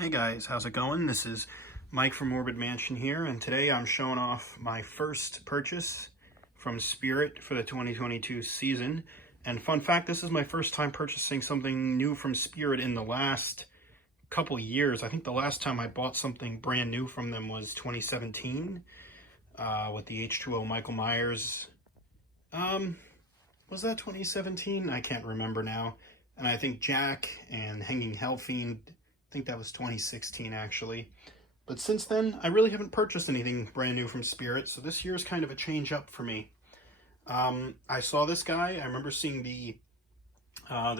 Hey guys, how's it going? This is Mike from Morbid Mansion here, and today I'm showing off my first purchase from Spirit for the 2022 season. And fun fact, this is my first time purchasing something new from Spirit in the last couple years. I think the last time I bought something brand new from them was 2017 with the H2O Michael Myers. Was that 2017? I can't remember now. And I think Jack and Hanging Hellfiend, I think that was 2016 actually. But since then, I really haven't purchased anything brand new from Spirit, so this year is kind of a change up for me. I saw this guy. I remember seeing the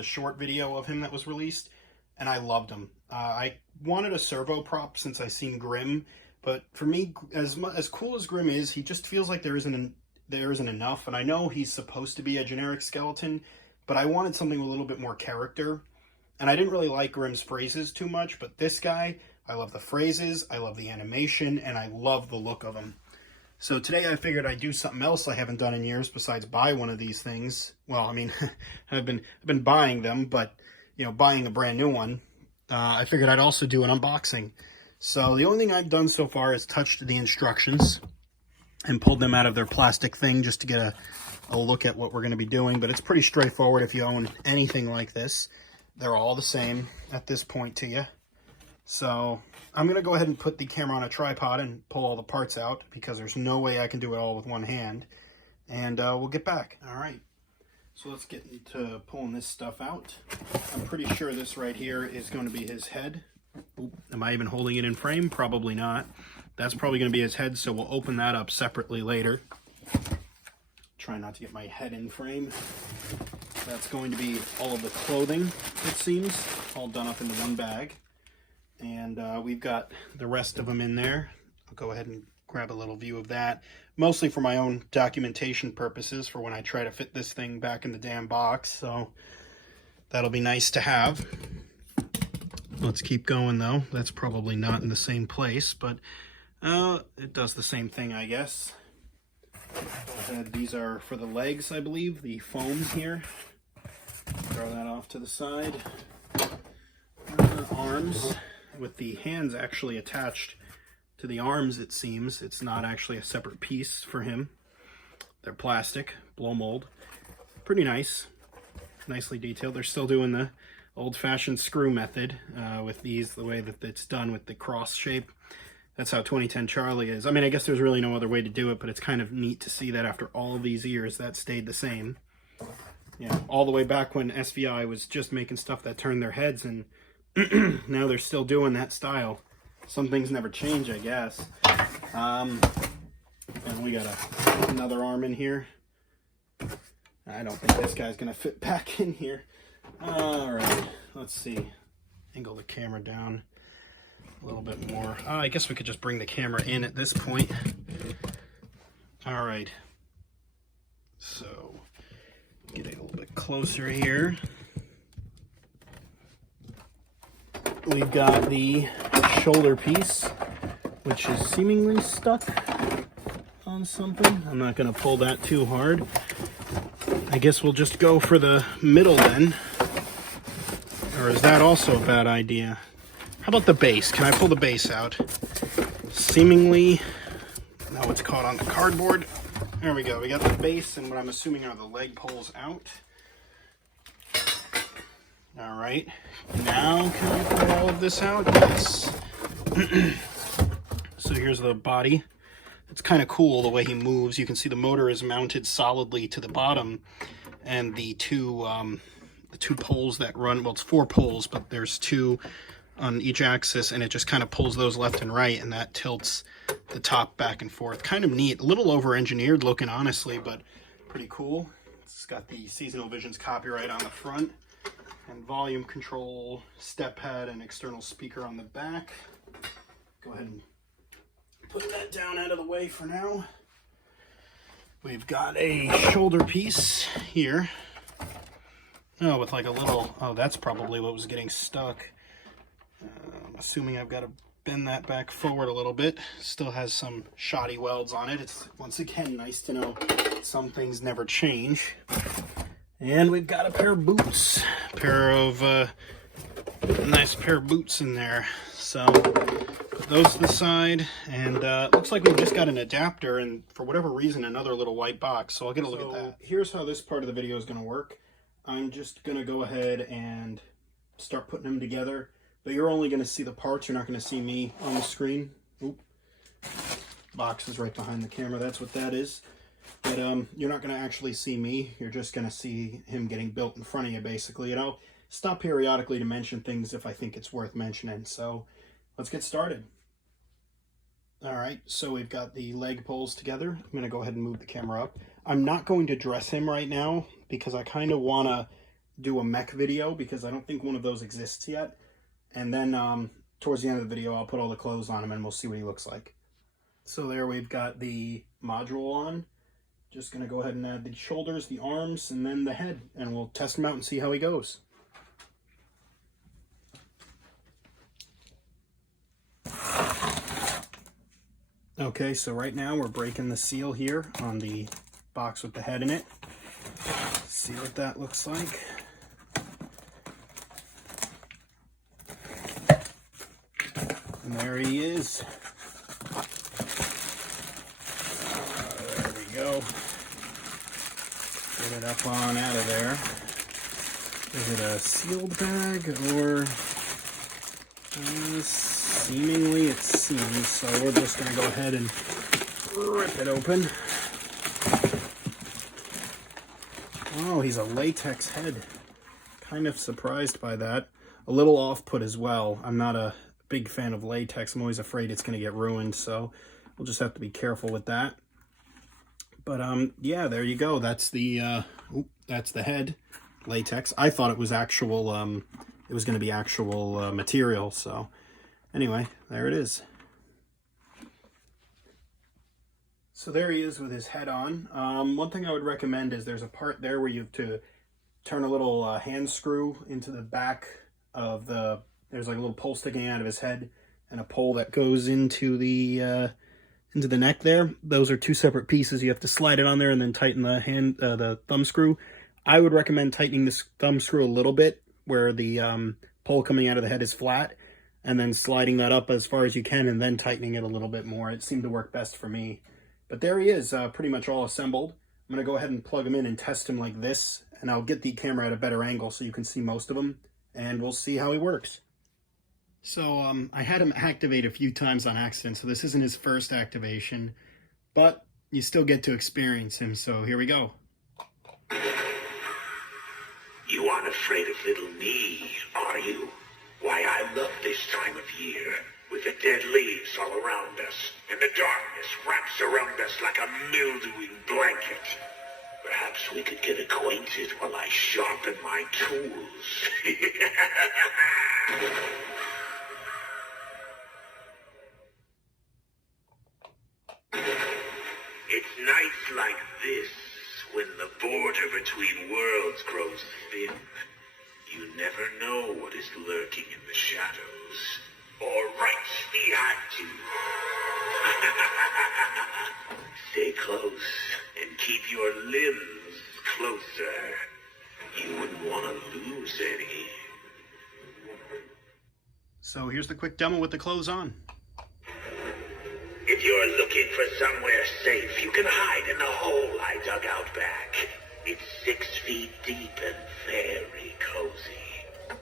short video of him that was released, and I loved him. I wanted a servo prop since I seen Grimm, but for me, as cool as Grimm is, he just feels like there isn't enough. And I know he's supposed to be a generic skeleton, but I wanted something with a little bit more character. And I didn't really like Grimm's phrases too much, but this guy, I love the phrases, I love the animation, and I love the look of him. So today I figured I'd do something else I haven't done in years besides buy one of these things. Well, I mean, I've been buying them, but, you know, buying a brand new one, I figured I'd also do an unboxing. So the only thing I've done so far is touched the instructions and pulled them out of their plastic thing just to get a look at what we're going to be doing. But it's pretty straightforward if you own anything like this. They're all the same at this point to you. So I'm going to go ahead and put the camera on a tripod and pull all the parts out because there's no way I can do it all with one hand. And we'll get back. All right. So let's get into pulling this stuff out. I'm pretty sure this right here is going to be his head. Oop, am I even holding it in frame? Probably not. That's probably going to be his head, so we'll open that up separately later. Try not to get my head in frame. That's going to be all of the clothing, it seems, all done up into one bag. And we've got the rest of them in there. I'll go ahead and grab a little view of that, mostly for my own documentation purposes for when I try to fit this thing back in the damn box. So that'll be nice to have. Let's keep going, though. That's probably not in the same place, but it does the same thing, I guess. These are for the legs, I believe, the foams here. Throw that off to the side. Arms, with the hands actually attached to the arms, it seems. It's not actually a separate piece for him. They're plastic, blow mold. Pretty nice. Nicely detailed. They're still doing the old-fashioned screw method with these, the way that it's done with the cross shape. That's how 2010 Charlie is. I mean, I guess there's really no other way to do it, but it's kind of neat to see that after all of these years, that stayed the same. Yeah, all the way back when SVI was just making stuff that turned their heads, and now they're still doing that style. Some things never change, I guess. And we got another arm in here. I don't think this guy's going to fit back in here. All right, let's see. Angle the camera down a little bit more. I guess we could just bring the camera in at this point. All right. So, get a little bit closer here. We've got the shoulder piece, which is seemingly stuck on something. I'm not going to pull that too hard. I guess we'll just go for the middle then. Or is that also a bad idea? How about the base? Can I pull the base out? Seemingly, now it's caught on the cardboard. There we go. We got the base and what I'm assuming are the leg poles out. All right. Now can I pull all of this out? Yes. So here's the body. It's kind of cool the way he moves. You can see the motor is mounted solidly to the bottom, and the two poles that run, well, it's 4 poles, but there's 2 on each axis, and it just kind of pulls those left and right, and that tilts the top back and forth. Kind of neat. A little over-engineered looking, honestly, but pretty cool. It's got the Seasonal Visions copyright on the front, and volume control, step pad, and external speaker on the back. Go ahead and put that down out of the way for now. We've got a shoulder piece here. Oh, with like a little, oh, that's probably what was getting stuck. I'm assuming I've got to bend that back forward a little bit. Still has some shoddy welds on it. It's, once again, nice to know some things never change. And we've got a pair of boots. A pair of a nice pair of boots in there. So put those to the side, and it looks like we've just got an adapter and for whatever reason another little white box. So I'll get a look at that. Here's how this part of the video is going to work. I'm just going to go ahead and start putting them together, but you're only going to see the parts. You're not going to see me on the screen. Oop. Box is right behind the camera. That's what that is. But you're not going to actually see me. You're just going to see him getting built in front of you, basically. And I'll stop periodically to mention things if I think it's worth mentioning. So let's get started. All right, so we've got the leg poles together. I'm going to go ahead and move the camera up. I'm not going to dress him right now because I kind of want to do a mech video because I don't think one of those exists yet. And then towards the end of the video, I'll put all the clothes on him and we'll see what he looks like. So there we've got the module on. Just going to go ahead and add the shoulders, the arms, and then the head. And we'll test him out and see how he goes. Okay, so right now we're breaking the seal here on the box with the head in it. See what that looks like. And there he is. There we go. Get it up on out of there. Is it a sealed bag or seemingly it seems, so we're just going to go ahead and rip it open. Oh, he's a latex head. Kind of surprised by that. A little off-put as well. I'm not a big fan of latex. I'm always afraid it's going to get ruined, so we'll just have to be careful with that. But yeah, there you go. That's the head, latex. I thought it was actual. It was going to be actual material. So anyway, there it is. So there he is with his head on. One thing I would recommend is there's a part there where you have to turn a little hand screw into the back of the. There's like a little pole sticking out of his head and a pole that goes into the neck there. Those are two separate pieces. You have to slide it on there and then tighten the thumb screw. I would recommend tightening this thumb screw a little bit where the pole coming out of the head is flat, and then sliding that up as far as you can and then tightening it a little bit more. It seemed to work best for me. But there he is, pretty much all assembled. I'm going to go ahead and plug him in and test him like this, and I'll get the camera at a better angle so you can see most of them, and we'll see how he works. So I had him activate a few times on accident, so this isn't his first activation, but you still get to experience him, so here we go. You aren't afraid of little me, are you? Why, I love this time of year, with the dead leaves all around us, and the darkness wraps around us like a mildewing blanket. Perhaps we could get acquainted while I sharpen my tools. It's nights like this, when the border between worlds grows thin. You never know what is lurking in the shadows, or right behind you. Stay close, and keep your limbs closer. You wouldn't want to lose any. So here's the quick demo with the clothes on. If you're looking for somewhere safe, you can hide in the hole I dug out back. It's 6 feet deep and very cozy.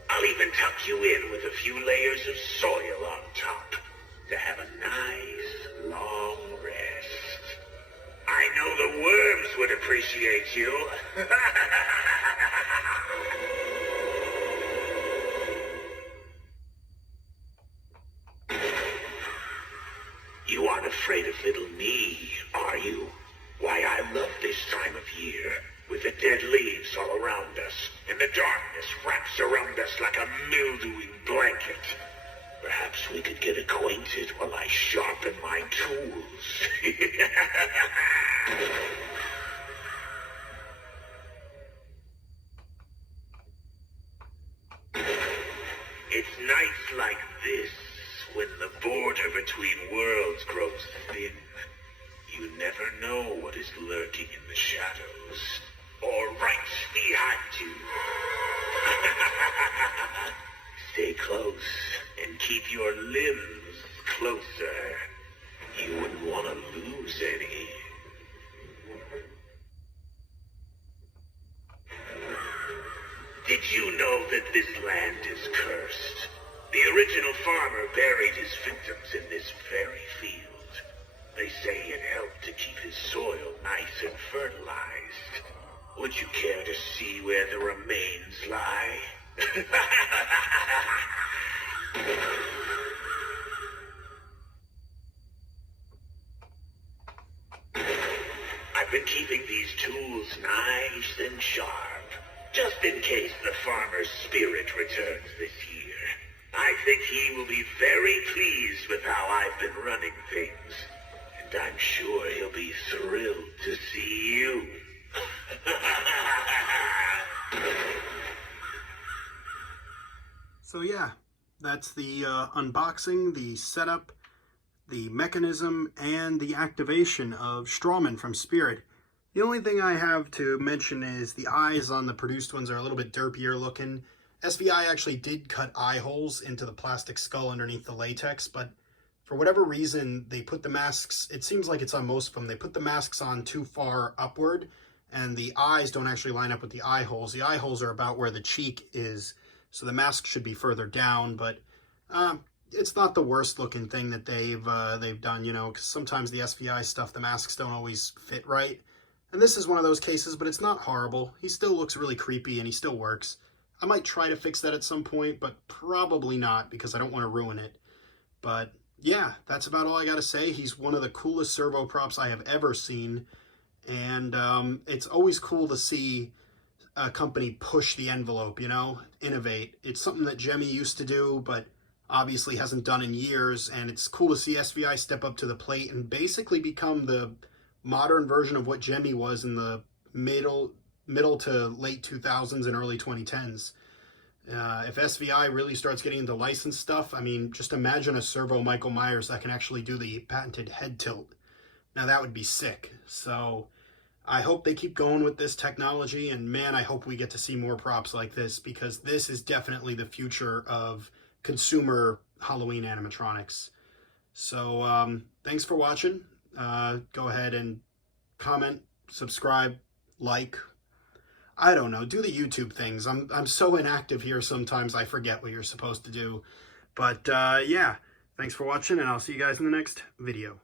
I'll even tuck you in with a few layers of soil on top to have a nice, long rest. I know the worms would appreciate you. You aren't afraid of little me, are you? Why, I love this time of year, with the dead leaves all around us, and the darkness wraps around us like a mildewing blanket. Perhaps we could get acquainted while I sharpen my tools. It's nights like this, when the border between worlds grows thin. You never know what is lurking in the shadows, or right behind you. stay close and keep your limbs closer. You wouldn't want to lose any. Did you know that this land is cursed? The original farmer buried his victims in this very field. They say it helped to keep his soil nice and fertilized. Would you care to see where the remains lie? I've been keeping these tools nice and sharp, just in case the farmer's spirit returns this year. I think he will be very pleased with how I've been running things. And I'm sure he'll be thrilled to see you. So yeah, that's the unboxing, the setup, the mechanism, and the activation of Strawman from Spirit. The only thing I have to mention is the eyes on the produced ones are a little bit derpier looking. SVI actually did cut eye holes into the plastic skull underneath the latex, but for whatever reason, they put the masks, it seems like it's on most of them, they put the masks on too far upward, and the eyes don't actually line up with the eye holes. The eye holes are about where the cheek is, so the mask should be further down, but it's not the worst looking thing that they've done, you know, because sometimes the SVI stuff, the masks don't always fit right. And this is one of those cases, but it's not horrible. He still looks really creepy and he still works. I might try to fix that at some point, but probably not because I don't want to ruin it. But yeah, that's about all I got to say. He's one of the coolest servo props I have ever seen. And it's always cool to see a company push the envelope, you know, innovate. It's something that Jemmy used to do, but obviously hasn't done in years. And it's cool to see SVI step up to the plate and basically become the modern version of what Jemmy was in the middle to late 2000s and early 2010s. If SVI really starts getting into licensed stuff, I mean, just imagine a servo Michael Myers that can actually do the patented head tilt. Now that would be sick. So I hope they keep going with this technology, and man, I hope we get to see more props like this, because this is definitely the future of consumer Halloween animatronics. So thanks for watching. Go ahead and comment, subscribe, like. I don't know, do the YouTube things. I'm so inactive here sometimes I forget what you're supposed to do. But yeah, thanks for watching, and I'll see you guys in the next video.